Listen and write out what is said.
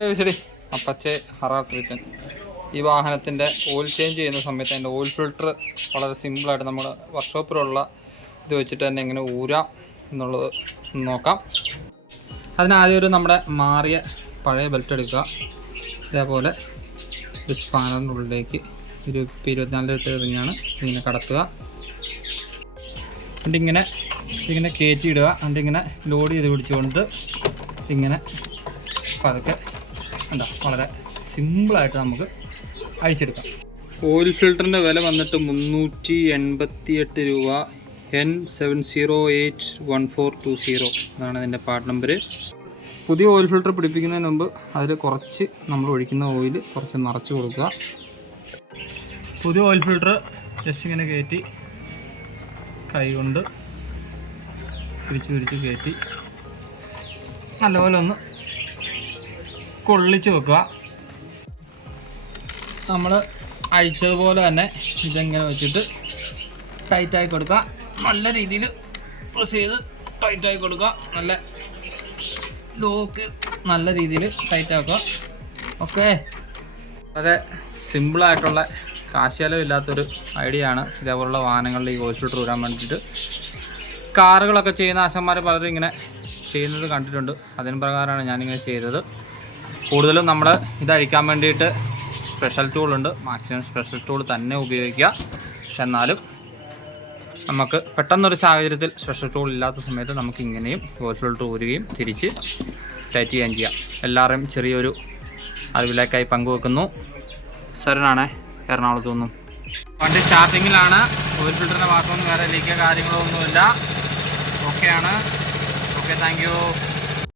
ശരി അപ്പച്ചെ ഹറാട്രിറ്റൻ ഈ വാഹനത്തിൻ്റെ ഓയിൽ ചേഞ്ച് ചെയ്യുന്ന സമയത്ത് അതിൻ്റെ ഓയിൽ ഫിൽട്ടർ വളരെ സിമ്പിളായിട്ട് നമ്മുടെ വർക്ക്ഷോപ്പിലുള്ള ഇത് വെച്ചിട്ട് തന്നെ എങ്ങനെ ഊരാം എന്നുള്ളത് നോക്കാം. അതിനാദ്യം ഒരു നമ്മുടെ മാറിയ പഴയ ബെൽറ്റ് എടുക്കുക. ഇതേപോലെ ഒരു സ്പാനറിൻ്റെ ഉള്ളിലേക്ക് 24 റിങ്ങാണ് ഇങ്ങനെ കടത്തുക. എന്നിട്ടിങ്ങനെ കയറ്റിയിടുക. എന്നിട്ടിങ്ങനെ ലോഡ് ചെയ്ത് പിടിച്ചുകൊണ്ട് ഇങ്ങനെ പതുക്കെ എന്താ വളരെ സിമ്പിളായിട്ട് നമുക്ക് അഴിച്ചെടുക്കാം. ഓയിൽ ഫിൽറ്ററിൻ്റെ വില വന്നിട്ട് 388 രൂപ. N708142 അതാണ് അതിൻ്റെ പാർട്ട് നമ്പർ. പുതിയ ഓയിൽ ഫിൽറ്റർ പിടിപ്പിക്കുന്നതിന് മുമ്പ് അതിൽ കുറച്ച് നമ്മൾ ഒഴിക്കുന്ന ഓയിൽ കുറച്ച് നിറച്ച് കൊടുക്കുക. പുതിയ ഓയിൽ ഫിൽറ്റർ ജസ്റ്റ് ഇങ്ങനെ കയറ്റി കൈ കൊണ്ട് പിടിച്ച് കയറ്റി നല്ലപോലെ ഒന്ന് കൊള്ളിച്ച് വെക്കുക. നമ്മൾ അഴിച്ചതുപോലെ തന്നെ ഇതെങ്ങനെ വെച്ചിട്ട് ടൈറ്റായി കൊടുക്കുക. നല്ല രീതിയിൽ പ്രസ് ചെയ്ത് ടൈറ്റായി കൊടുക്കുക. നല്ല ലോക്ക് നല്ല രീതിയിൽ ടൈറ്റാക്കുക. ഓക്കെ, വളരെ സിമ്പിളായിട്ടുള്ള കാശിയാലമില്ലാത്തൊരു ഐഡിയ ആണ് ഇതേപോലുള്ള വാഹനങ്ങളിൽ ഈ ഓയിൽ ഫിൽറ്റർ ഊരാൻ വേണ്ടിയിട്ട്. കാറുകളൊക്കെ ചെയ്യുന്ന ആശന്മാർ പലരും ഇങ്ങനെ ചെയ്യുന്നത് കണ്ടിട്ടുണ്ട്. അതിന് പ്രകാരമാണ് ഞാനിങ്ങനെ ചെയ്തത്. കൂടുതലും നമ്മൾ ഇതഴിക്കാൻ വേണ്ടിയിട്ട് സ്പെഷ്യൽ ടൂളുണ്ട്. മാക്സിമം സ്പെഷ്യൽ ടൂൾ തന്നെ ഉപയോഗിക്കുക. പക്ഷെ എന്നാലും നമുക്ക് പെട്ടെന്നൊരു സാഹചര്യത്തിൽ സ്പെഷ്യൽ ടൂൾ ഇല്ലാത്ത സമയത്ത് നമുക്ക് ഇങ്ങനെയും ഓയിൽ ഫിൽറ്റർ ഊരുകയും തിരിച്ച് ടൈറ്റ് ചെയ്യുകയും ചെയ്യാം. എല്ലാവരെയും ചെറിയൊരു അറിവിലേക്കായി പങ്കുവെക്കുന്നു. സരനാണ് എറണാകുളത്തു നിന്നും. വണ്ടി സ്റ്റാർട്ടിങ്ങിലാണ്. ഓയിൽ ഫിൽറ്ററിൻ്റെ ഭാഗത്തൊന്നും വേറെ ലീക്കോ കാര്യങ്ങളോ ഒന്നുമില്ല. ഓക്കെയാണ്. Okay, thank you.